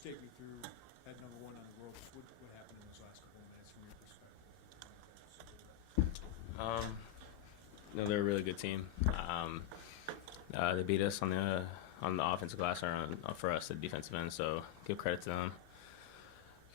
just take me through at number one on the ropes? What happened in those last couple of minutes from your perspective? They're a really good team. They beat us on the offensive glass, or for us, the defensive end. So give credit to them.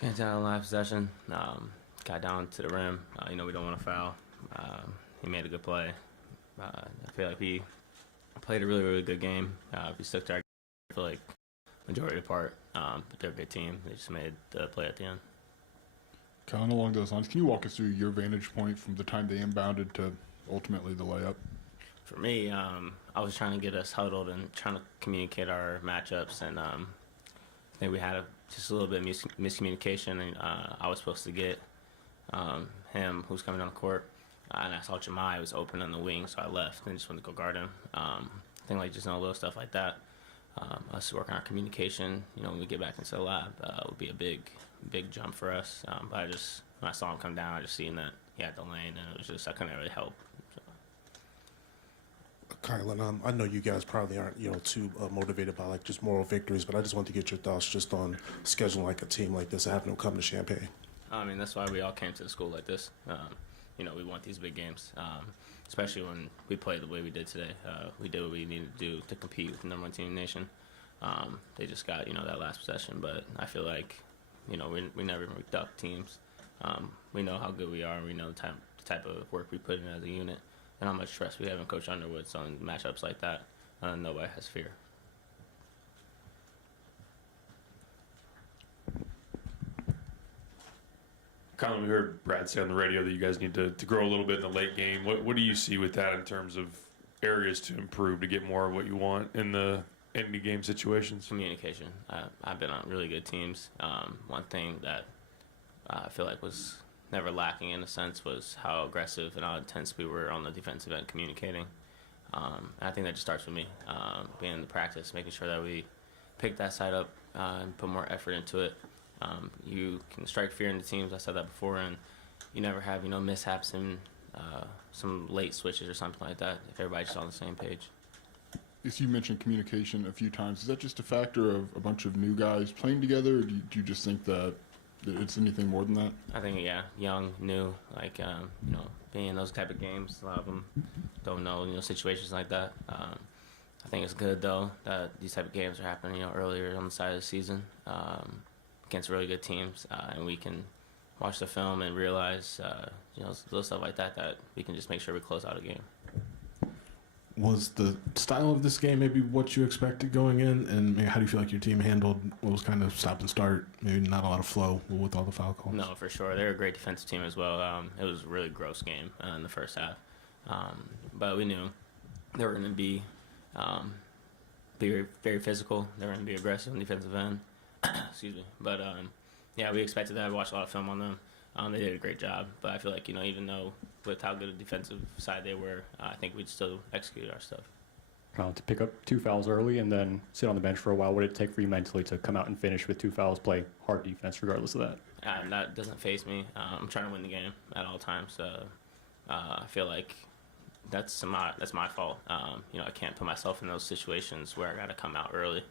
Came down on the last possession. Got down to the rim. We don't want to foul. He made a good play. I feel like we played a really, really good game. We stuck to our game for like majority of the part. But they're a good team. They just made the play at the end. Kind of along those lines, can you walk us through your vantage point from the time they inbounded to ultimately the layup? For me, I was trying to get us huddled and trying to communicate our matchups, and I think we had just a little bit of miscommunication. And I was supposed to get him, who's coming on the court, and I saw Jemai was open on the wing, so I left and just went to go guard him. I think just little stuff like that. Us working our communication, when we get back into the lab, would be a big jump for us. But when I saw him come down, I just seen that he had the lane, and it was just I couldn't really help. Kylan, I know you guys probably aren't, too motivated by just moral victories, but I just wanted to get your thoughts just on scheduling a team like this and having them come to Champaign. That's why we all came to the school like this. We want these big games, especially when we play the way we did today. We did what we needed to do to compete with the number one team in the nation. They just got, that last possession, but I feel like, we never duck teams. We know how good we are, and we know the type of work we put in as a unit, and how much trust we have in Coach Underwood. So in matchups like that, nobody has fear. Colin, we heard Brad say on the radio that you guys need to grow a little bit in the late game. What do you see with that in terms of areas to improve to get more of what you want in the end game situations? Communication. I've been on really good teams. One thing that I feel like was never lacking in a sense was how aggressive and how intense we were on the defensive end communicating. And I think that just starts with me, being in the practice, making sure that we pick that side up and put more effort into it. You can strike fear into teams. I said that before, and you never have mishaps and some late switches or something like that if everybody's just on the same page. Yes, you mentioned communication a few times. Is that just a factor of a bunch of new guys playing together, or do you just think that it's anything more than that? I think, young, new, being in those type of games, a lot of them don't know, situations like that. I think it's good, though, that these type of games are happening, earlier on the side of the season against really good teams, and we can watch the film and realize, little stuff like that we can just make sure we close out a game. Was the style of this game maybe what you expected going in, and how do you feel like your team handled what was kind of stop and start, maybe not a lot of flow with all the foul calls? No, for sure. They're a great defensive team as well. It was a really gross game in the first half, but we knew they were going to be very, very physical. They were going to be aggressive on the defensive end. Excuse me. But, we expected that. I watched a lot of film on them. They did a great job, but I feel like, even though with how good a defensive side they were, I think we'd still execute our stuff. To pick up 2 fouls early and then sit on the bench for a while, what did it take for you mentally to come out and finish with 2 fouls, play hard defense regardless of that? That doesn't faze me. I'm trying to win the game at all times. I feel like that's my fault. I can't put myself in those situations where I got to come out early.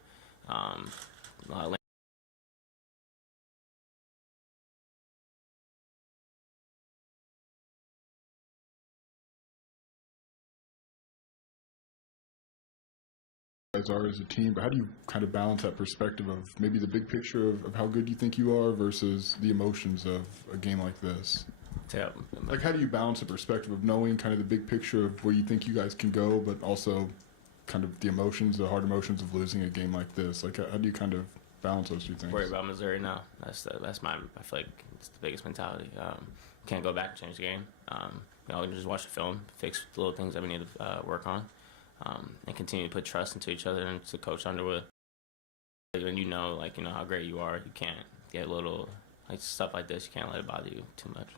Guys are as a team, but how do you kind of balance that perspective of maybe the big picture of how good you think you are versus the emotions of a game like this? How do you balance the perspective of knowing kind of the big picture of where you think you guys can go, but also kind of the emotions, the hard emotions of losing a game like this? How do you kind of balance those two things? Worry about Missouri now. That's my. I feel like it's the biggest mentality. Can't go back and change the game. Just watch the film, fix the little things that we need to work on. And continue to put trust into each other and to Coach Underwood. When how great you are, you can't get little stuff like this. You can't let it bother you too much.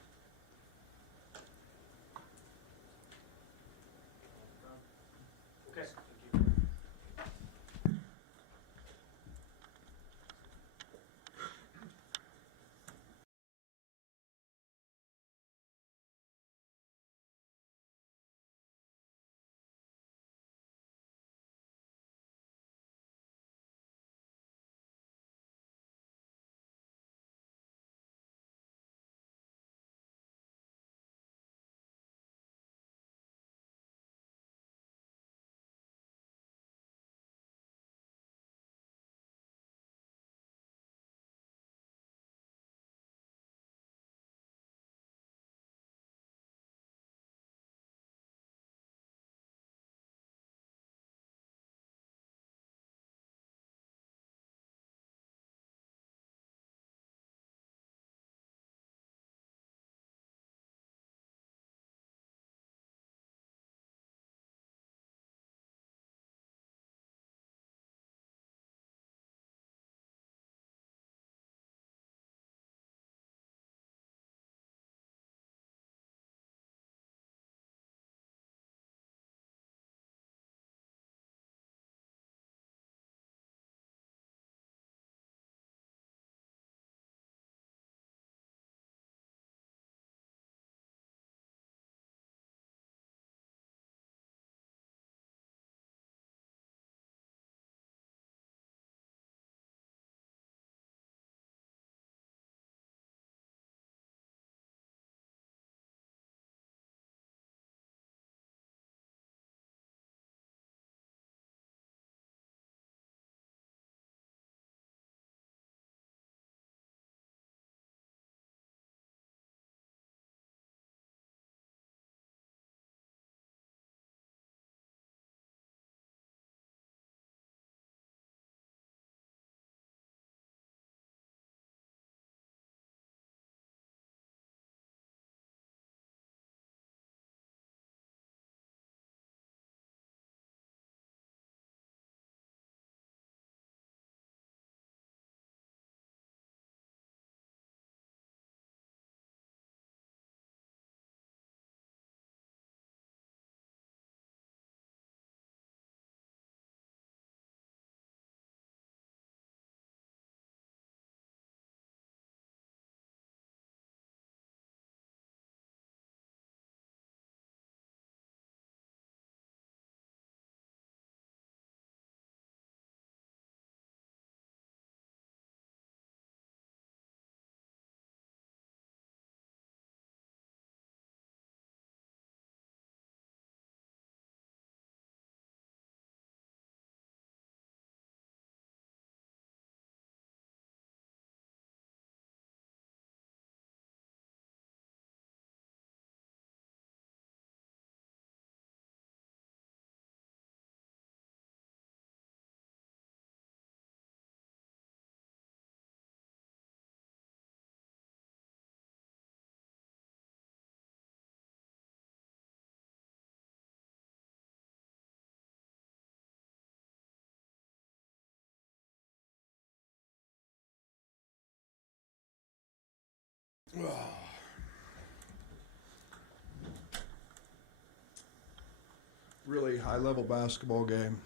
Really high-level basketball game.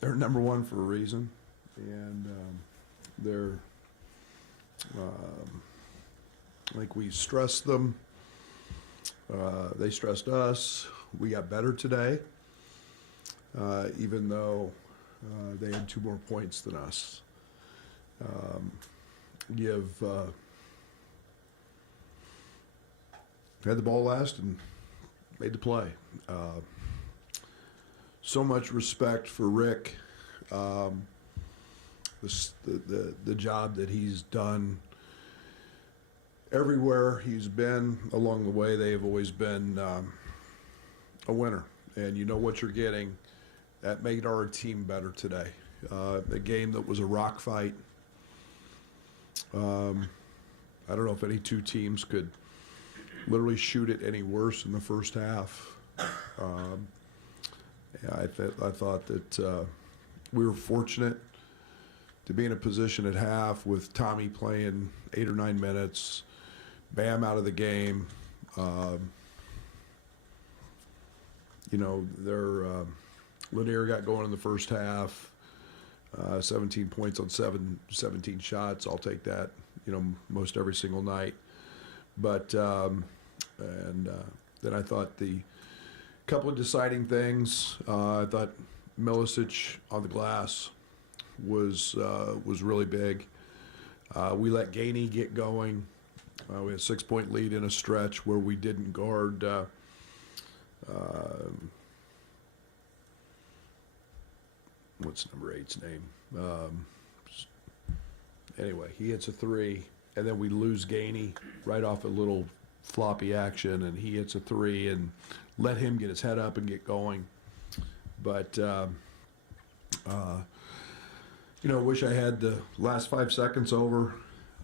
They're number one for a reason, and they're. I think we stressed them. They stressed us. We got better today, even though they had 2 more points than us. Had the ball last and made the play. So much respect for Rick, the job that he's done everywhere he's been along the way. They have always been a winner, and you know what you're getting. That made our team better today. A game that was a rock fight. I don't know if any 2 teams could literally shoot it any worse in the first half. I thought that we were fortunate to be in a position at half with Tommy playing 8 or 9 minutes, Bam out of the game. Lanier got going in the first half, 17 points on 17 shots. I'll take that, most every single night. But then I thought the couple of deciding things. I thought Milicic on the glass was really big. We let Gainey get going. We had a 6-point lead in a stretch where we didn't guard. What's number 8's name? Anyway, he hits a 3, and then we lose Gainey right off a little floppy action, and he hits a 3, and let him get his head up and get going. But wish I had the last 5 seconds over.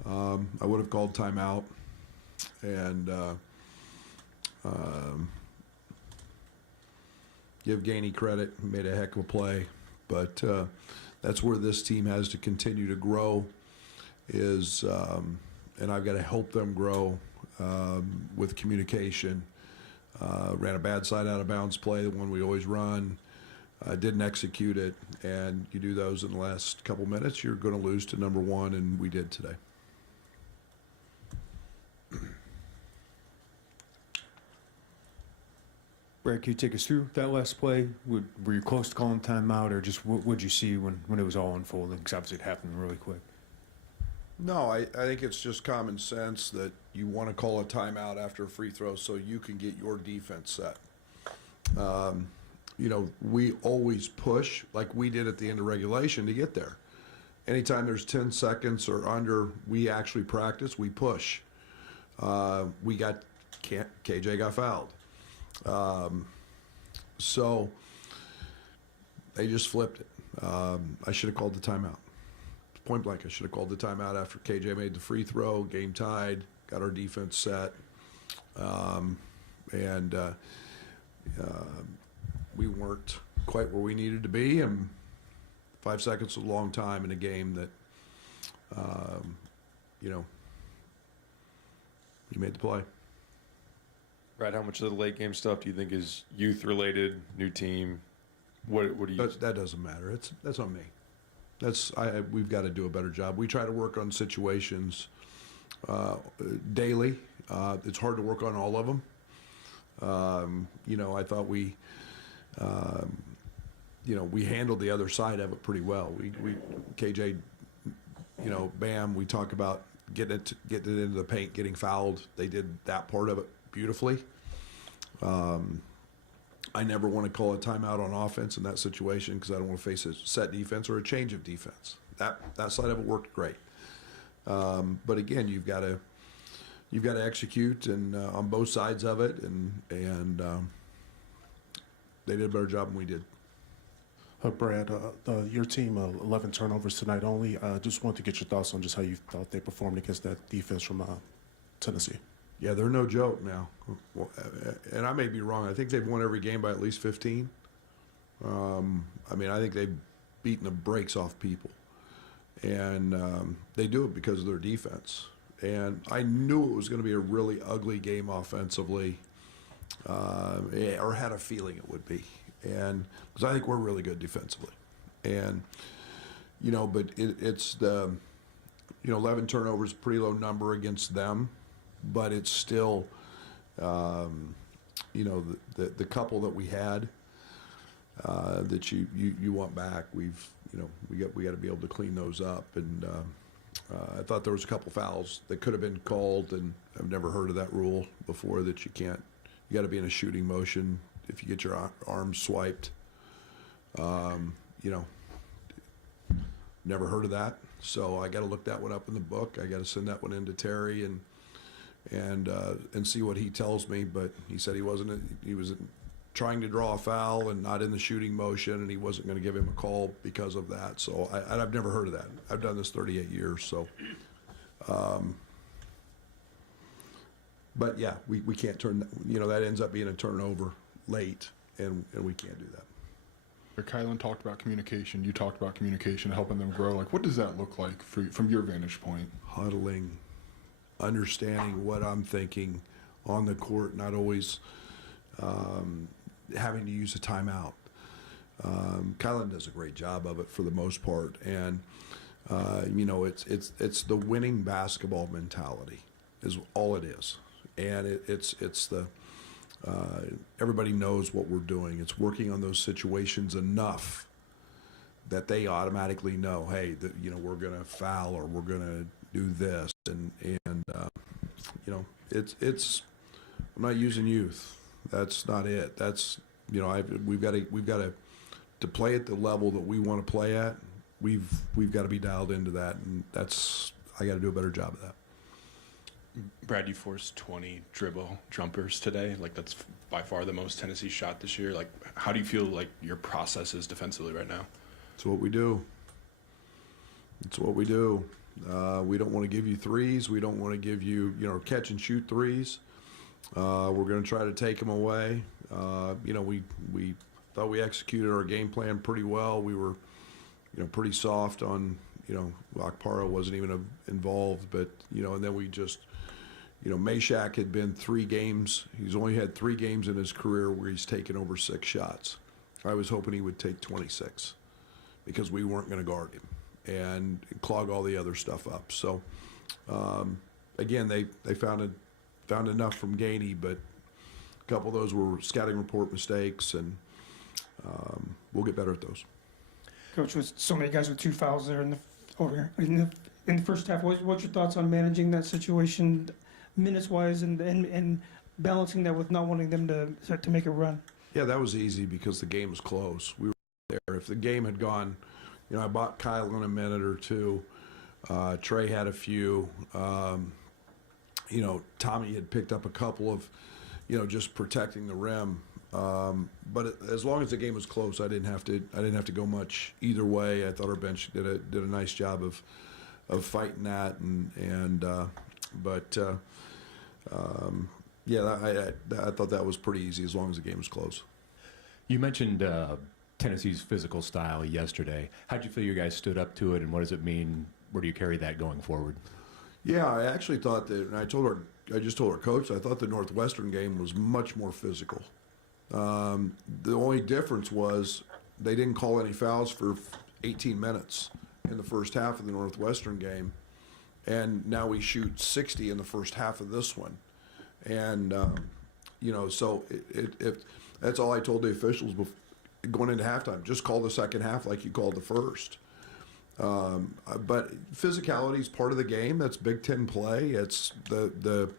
I would have called timeout, and give Gainey credit. He made a heck of a play. But that's where this team has to continue to grow, and I've got to help them grow with communication. Ran a bad side out of bounds play, the one we always run. Didn't execute it, and you do those in the last couple minutes, you're going to lose to number 1, and we did today. Brad, can you take us through that last play? Were you close to calling timeout, or just what did you see when it was all unfolding? Because obviously it happened really quick. No, I think it's just common sense that you want to call a timeout after a free throw so you can get your defense set. We always push like we did at the end of regulation to get there. Anytime there's 10 seconds or under, we actually practice, we push. KJ got fouled. So they just flipped it. I should have called the timeout. Point blank, I should have called the timeout after KJ made the free throw, game tied, got our defense set. We weren't quite where we needed to be, and 5 seconds is a long time in a game that, you made the play. Brad, how much of the late game stuff do you think is youth related, new team? What do you? That doesn't matter. That's on me. We've got to do a better job. We try to work on situations daily. It's hard to work on all of them. I thought we handled the other side of it pretty well. We KJ, Bam. We talk about getting it into the paint, getting fouled. They did that part of it beautifully. I never want to call a timeout on offense in that situation because I don't want to face a set defense or a change of defense. That side of it worked great. But again, you've got to execute and on both sides of it, and they did a better job than we did. Brad, your team 11 turnovers tonight only. Just want to get your thoughts on just how you thought they performed against that defense from Tennessee. Yeah, they're no joke now. And I may be wrong. I think they've won every game by at least 15. I think they've beaten the brakes off people. And they do it because of their defense. And I knew it was going to be a really ugly game offensively, or had a feeling it would be. And because I think we're really good defensively. And, but it's the, 11 turnovers, pretty low number against them, but it's still, the couple that we had that you want back, we got to be able to clean those up. And I thought there was a couple fouls that could have been called, and I've never heard of that rule before, that you got to be in a shooting motion if you get your arms swiped. Never heard of that, so I got to look that one up in the book. I got to send that one in to Terry and see what he tells me. But he said he was trying to draw a foul and not in the shooting motion, and he wasn't going to give him a call because of that. So I've never heard of that. I've done this 38 years, so. But yeah, we can't turn. That ends up being a turnover late, and we can't do that. Kylan talked about communication. You talked about communication, helping them grow. Like, what does that look like from your vantage point? Huddling, understanding what I'm thinking on the court, not always having to use a timeout. Kylan does a great job of it for the most part, and it's the winning basketball mentality is all it is, and it's the everybody knows what we're doing. It's working on those situations enough that they automatically know, hey, we're going to foul or we're going to do this, and it's. I'm not using youth. That's not it. That's we've got to play at the level that we want to play at. We've got to be dialed into that, and I got to do a better job of that. Brad, you forced 20 dribble jumpers today. Like, that's by far the most Tennessee shot this year. Like, how do you feel like your process is defensively right now? It's what we do. It's what we do. We don't want to give you threes. We don't want to give you, catch and shoot threes. We're going to try to take them away. We thought we executed our game plan pretty well. We were, pretty soft on, Akpara wasn't even involved, but, and then we just, Meshack had been 3 games. He's only had 3 games in his career where he's taken over 6 shots. I was hoping he would take 26 because we weren't going to guard him and clog all the other stuff up. So, again, they found enough from Gainey, but a couple of those were scouting report mistakes, and we'll get better at those. Coach, with so many guys with 2 fouls there in the first half, what's your thoughts on managing that situation, minutes-wise, and balancing that with not wanting them to make a run? Yeah, that was easy because the game was close. We were there. If the game had gone, I bought Kyle in a minute or two. Trey had a few. Tommy had picked up a couple of, just protecting the rim. But as long as the game was close, I didn't have to go much either way. I thought our bench did a nice job of fighting that, I thought that was pretty easy as long as the game was close. You mentioned Tennessee's physical style yesterday. How did you feel you guys stood up to it, and what does it mean? Where do you carry that going forward? Yeah, I actually thought that, and I just told our coach, I thought the Northwestern game was much more physical. The only difference was they didn't call any fouls for 18 minutes in the first half of the Northwestern game, and now we shoot 60 in the first half of this one. And, so if that's all I told the officials going into halftime, just call the second half like you called the first. But physicality is part of the game. That's Big Ten play. It's the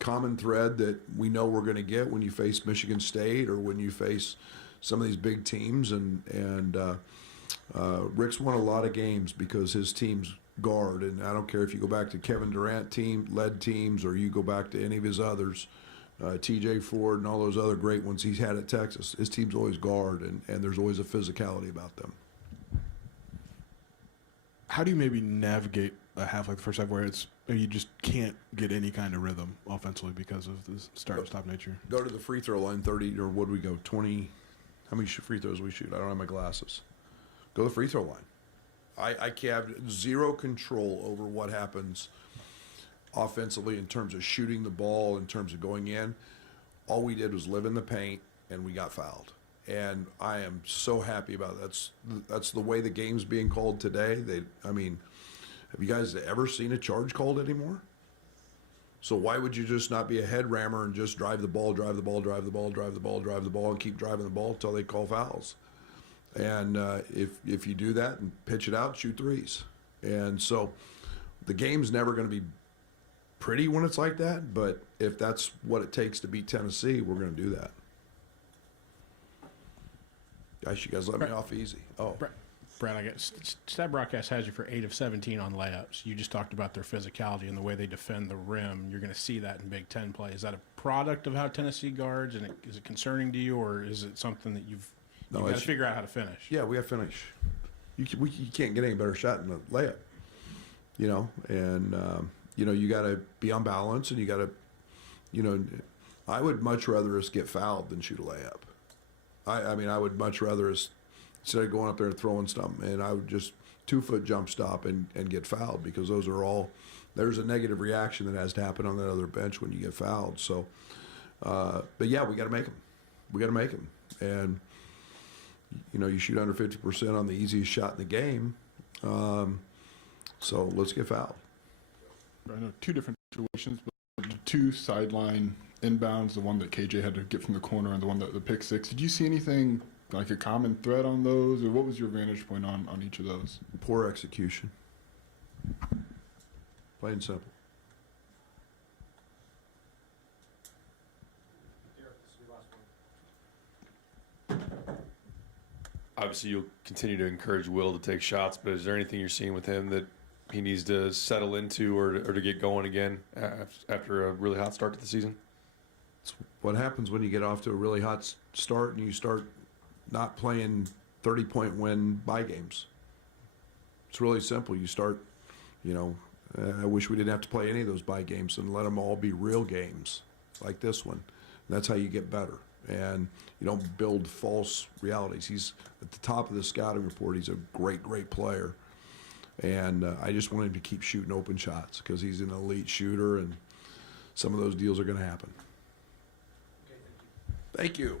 common thread that we know we're going to get when you face Michigan State or when you face some of these big teams. And Rick's won a lot of games because his teams guard. And I don't care if you go back to Kevin Durant led teams or you go back to any of his others, TJ Ford and all those other great ones he's had at Texas. His teams always guard, and there's always a physicality about them. How do you maybe navigate a half like the first half where you just can't get any kind of rhythm offensively because of the start-stop nature? Go to the free throw line, 30, or what do we go, 20? How many free throws we shoot? I don't have my glasses. Go to the free throw line. I have zero control over what happens offensively in terms of shooting the ball, in terms of going in. All we did was live in the paint, and we got fouled. And I am so happy about that. That's the way the game's being called today. Have you guys ever seen a charge called anymore? So why would you just not be a head rammer and just drive the ball, and keep driving the ball until they call fouls? And if you do that and pitch it out, shoot threes. And so the game's never going to be pretty when it's like that, but if that's what it takes to beat Tennessee, we're going to do that. Gosh, you guys let me off easy. Oh. Brad, I guess Stat Broadcast has you for 8 of 17 on layups. You just talked about their physicality and the way they defend the rim. You're going to see that in Big Ten play. Is that a product of how Tennessee guards, and is it concerning to you, or is it something that you've got to figure out how to finish? Yeah, we have to finish. You can't get any better shot in a layup, and you got to be on balance, and you got to, I would much rather us get fouled than shoot a layup. I would much rather us, instead of going up there and throwing something, and I would just 2-foot jump stop and get fouled, because those are all, there's a negative reaction that has to happen on that other bench when you get fouled. So, but yeah, we got to make them. We got to make them. And, you shoot under 50% on the easiest shot in the game. So let's get fouled. I know two different situations, but the two sideline inbounds, the one that KJ had to get from the corner and the one that the pick six. Did you see anything like a common thread on those, or what was your vantage point on each of those? Poor execution. Plain and simple. Obviously, you'll continue to encourage Will to take shots, but is there anything you're seeing with him that he needs to settle into or to get going again after a really hot start to the season? It's what happens when you get off to a really hot start and you start not playing 30-point win bye games. It's really simple. You start, I wish we didn't have to play any of those bye games and let them all be real games like this one. And that's how you get better. And you don't build false realities. He's at the top of the scouting report. He's a great, great player. And I just want him to keep shooting open shots, because he's an elite shooter, and some of those deals are going to happen. Okay, thank you. Thank you.